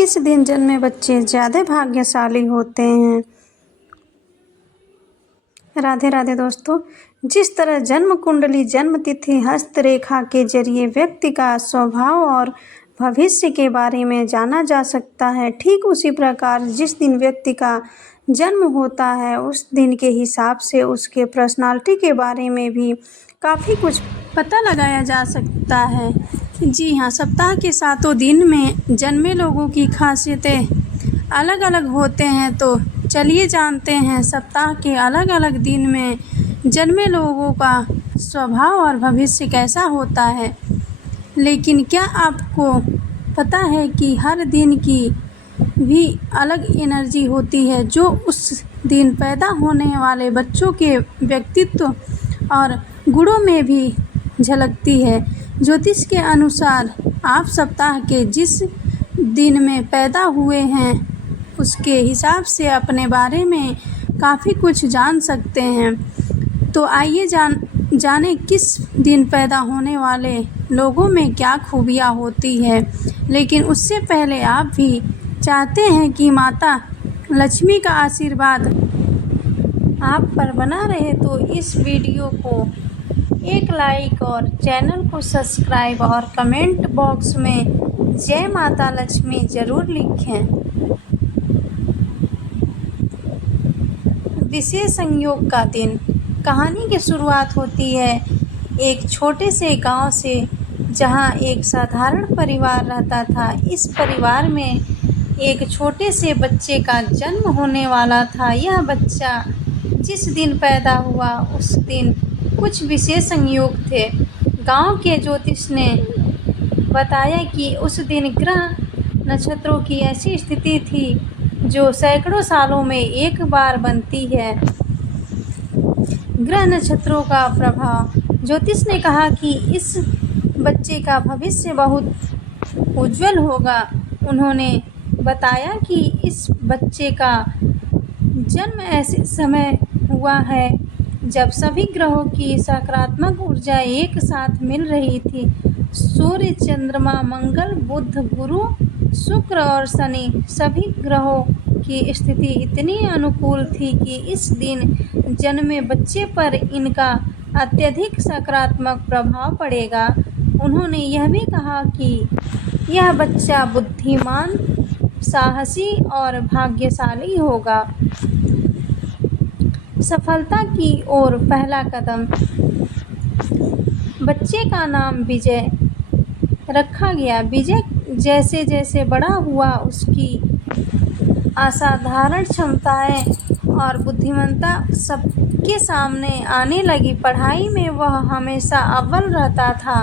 किस दिन जन्मे बच्चे ज़्यादा भाग्यशाली होते हैं। राधे राधे दोस्तों, जिस तरह जन्म कुंडली जन्म तिथि हस्तरेखा के जरिए व्यक्ति का स्वभाव और भविष्य के बारे में जाना जा सकता है, ठीक उसी प्रकार जिस दिन व्यक्ति का जन्म होता है उस दिन के हिसाब से उसके पर्सनालिटी के बारे में भी काफ़ी कुछ पता लगाया जा सकता है। जी हाँ, सप्ताह के 7 दिन में जन्मे लोगों की खासियतें अलग अलग होते हैं, तो चलिए जानते हैं सप्ताह के अलग अलग दिन में जन्मे लोगों का स्वभाव और भविष्य कैसा होता है। लेकिन क्या आपको पता है कि हर दिन की भी अलग एनर्जी होती है जो उस दिन पैदा होने वाले बच्चों के व्यक्तित्व और गुणों में भी झलकती है। ज्योतिष के अनुसार आप सप्ताह के जिस दिन में पैदा हुए हैं उसके हिसाब से अपने बारे में काफ़ी कुछ जान सकते हैं। तो आइए जाने किस दिन पैदा होने वाले लोगों में क्या खूबियाँ होती है। लेकिन उससे पहले आप भी चाहते हैं कि माता लक्ष्मी का आशीर्वाद आप पर बना रहे, तो इस वीडियो को एक लाइक और चैनल को सब्सक्राइब और कमेंट बॉक्स में जय माता लक्ष्मी ज़रूर लिखें। विशेष संयोग का दिन। कहानी की शुरुआत होती है एक छोटे से गांव से, जहां एक साधारण परिवार रहता था। इस परिवार में एक छोटे से बच्चे का जन्म होने वाला था। यह बच्चा जिस दिन पैदा हुआ उस दिन कुछ विशेष संयोग थे। गांव के ज्योतिष ने बताया कि उस दिन ग्रह नक्षत्रों की ऐसी स्थिति थी जो सैकड़ों सालों में एक बार बनती है। ग्रह नक्षत्रों का प्रभाव। ज्योतिष ने कहा कि इस बच्चे का भविष्य बहुत उज्जवल होगा। उन्होंने बताया कि इस बच्चे का जन्म ऐसे समय हुआ है जब सभी ग्रहों की सकारात्मक ऊर्जा एक साथ मिल रही थी। सूर्य, चंद्रमा, मंगल, बुध, गुरु, शुक्र और शनि, सभी ग्रहों की स्थिति इतनी अनुकूल थी कि इस दिन जन्मे बच्चे पर इनका अत्यधिक सकारात्मक प्रभाव पड़ेगा। उन्होंने यह भी कहा कि यह बच्चा बुद्धिमान, साहसी और भाग्यशाली होगा। सफलता की ओर पहला कदम। बच्चे का नाम विजय रखा गया। विजय जैसे जैसे बड़ा हुआ उसकी असाधारण क्षमताएं और बुद्धिमत्ता सबके सामने आने लगी। पढ़ाई में वह हमेशा अव्वल रहता था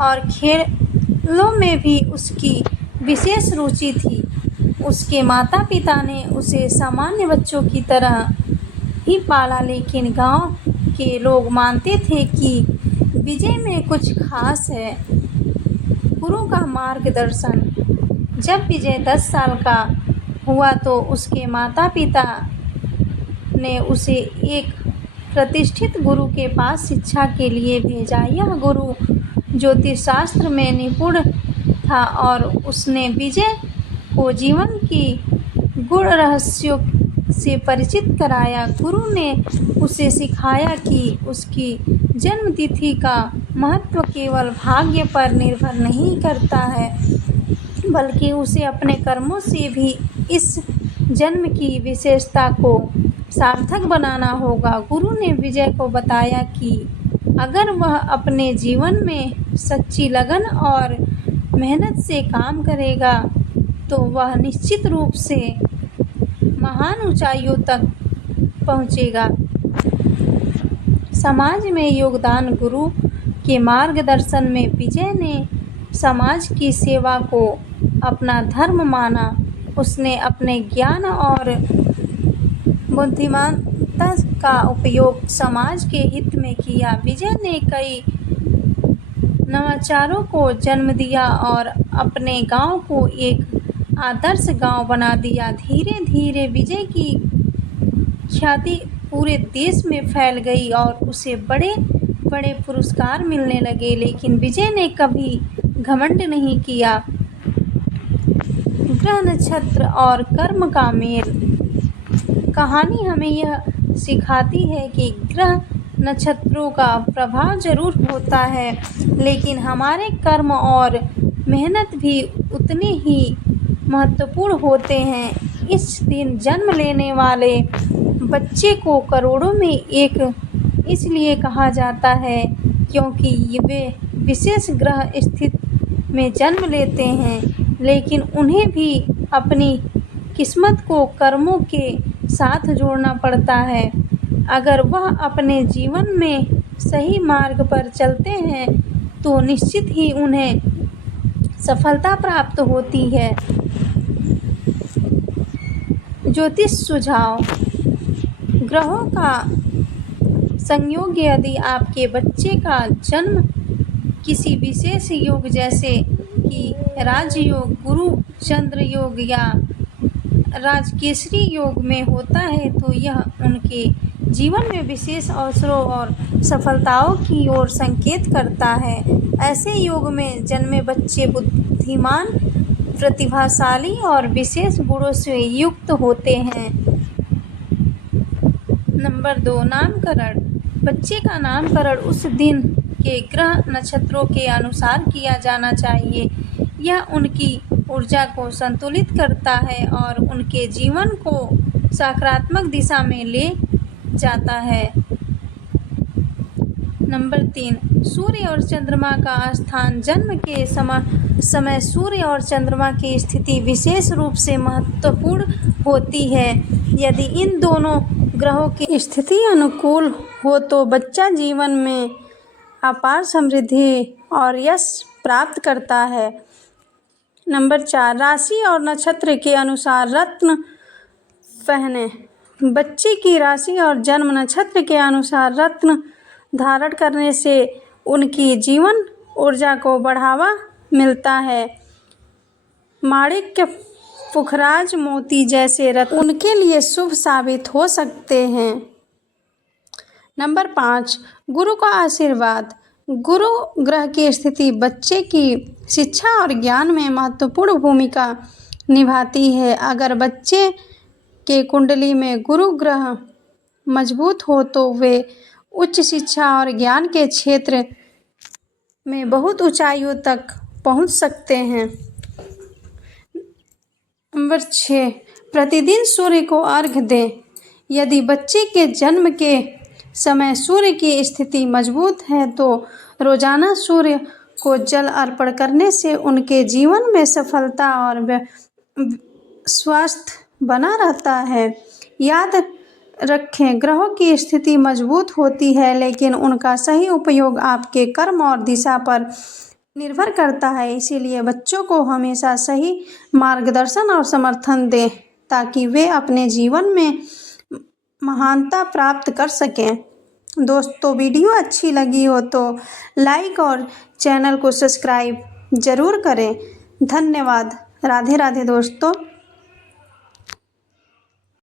और खेलों में भी उसकी विशेष रुचि थी। उसके माता पिता ने उसे सामान्य बच्चों की तरह ही पाला, लेकिन गांव के लोग मानते थे कि विजय में कुछ खास है। गुरु का मार्गदर्शन। जब विजय 10 साल का हुआ तो उसके माता पिता ने उसे एक प्रतिष्ठित गुरु के पास शिक्षा के लिए भेजा। यह गुरु ज्योतिष शास्त्र में निपुण था और उसने विजय को जीवन की गुण रहस्यों से परिचित कराया। गुरु ने उसे सिखाया कि उसकी जन्म तिथि का महत्व केवल भाग्य पर निर्भर नहीं करता है, बल्कि उसे अपने कर्मों से भी इस जन्म की विशेषता को सार्थक बनाना होगा। गुरु ने विजय को बताया कि अगर वह अपने जीवन में सच्ची लगन और मेहनत से काम करेगा तो वह निश्चित रूप से महान ऊंचाइयों तक पहुंचेगा। समाज में योगदान। गुरु के मार्गदर्शन में विजय ने समाज की सेवा को अपना धर्म माना। उसने अपने ज्ञान और बुद्धिमत्ता का उपयोग समाज के हित में किया। विजय ने कई नवाचारों को जन्म दिया और अपने गांव को एक आदर्श गांव बना दिया। धीरे धीरे विजय की ख्याति पूरे देश में फैल गई और उसे बड़े बड़े पुरस्कार मिलने लगे, लेकिन विजय ने कभी घमंड नहीं किया। ग्रह नक्षत्र और कर्म का मेल। कहानी हमें यह सिखाती है कि ग्रह नक्षत्रों का प्रभाव जरूर होता है, लेकिन हमारे कर्म और मेहनत भी उतने ही महत्वपूर्ण होते हैं। इस दिन जन्म लेने वाले बच्चे को करोड़ों में एक इसलिए कहा जाता है क्योंकि वे विशेष ग्रह स्थिति में जन्म लेते हैं, लेकिन उन्हें भी अपनी किस्मत को कर्मों के साथ जोड़ना पड़ता है। अगर वह अपने जीवन में सही मार्ग पर चलते हैं तो निश्चित ही उन्हें सफलता प्राप्त होती है। ज्योतिष सुझाव। ग्रहों का संयोग यदि आपके बच्चे का जन्म किसी विशेष योग जैसे कि राजयोग, गुरु चंद्र योग या राजकेसरी योग में होता है तो यह उनके जीवन में विशेष अवसरों और सफलताओं की ओर संकेत करता है। ऐसे योग में जन्मे बच्चे बुद्धिमान, प्रतिभाशाली और विशेष गुणों से युक्त होते हैं। नंबर 2, नामकरण। बच्चे का नामकरण उस दिन के ग्रह नक्षत्रों के अनुसार किया जाना चाहिए। यह उनकी ऊर्जा को संतुलित करता है और उनके जीवन को सकारात्मक दिशा में ले जाता है। नंबर 3, सूर्य और चंद्रमा का स्थान। जन्म के समय सूर्य और चंद्रमा की स्थिति विशेष रूप से महत्वपूर्ण होती है। यदि इन दोनों ग्रहों की स्थिति अनुकूल हो तो बच्चा जीवन में अपार समृद्धि और यश प्राप्त करता है। नंबर 4, राशि और नक्षत्र के अनुसार रत्न पहने। बच्चे की राशि और जन्म नक्षत्र के अनुसार रत्न धारण करने से उनकी जीवन ऊर्जा को बढ़ावा मिलता है। माणिक्य, पुखराज, मोती जैसे रत्न उनके लिए शुभ साबित हो सकते हैं। नंबर 5, गुरु का आशीर्वाद। गुरु ग्रह की स्थिति बच्चे की शिक्षा और ज्ञान में महत्वपूर्ण भूमिका निभाती है। अगर बच्चे के कुंडली में गुरु ग्रह मजबूत हो तो वे उच्च शिक्षा और ज्ञान के क्षेत्र में बहुत ऊंचाइयों तक पहुंच सकते हैं। नंबर 6, प्रतिदिन सूर्य को अर्घ्य दें। यदि बच्चे के जन्म के समय सूर्य की स्थिति मजबूत है तो रोजाना सूर्य को जल अर्पण करने से उनके जीवन में सफलता और स्वास्थ्य बना रहता है। याद रखें, ग्रहों की स्थिति मजबूत होती है लेकिन उनका सही उपयोग आपके कर्म और दिशा पर निर्भर करता है। इसीलिए बच्चों को हमेशा सही मार्गदर्शन और समर्थन दें ताकि वे अपने जीवन में महानता प्राप्त कर सकें। दोस्तों, वीडियो अच्छी लगी हो तो लाइक और चैनल को सब्सक्राइब ज़रूर करें। धन्यवाद। राधे राधे दोस्तों।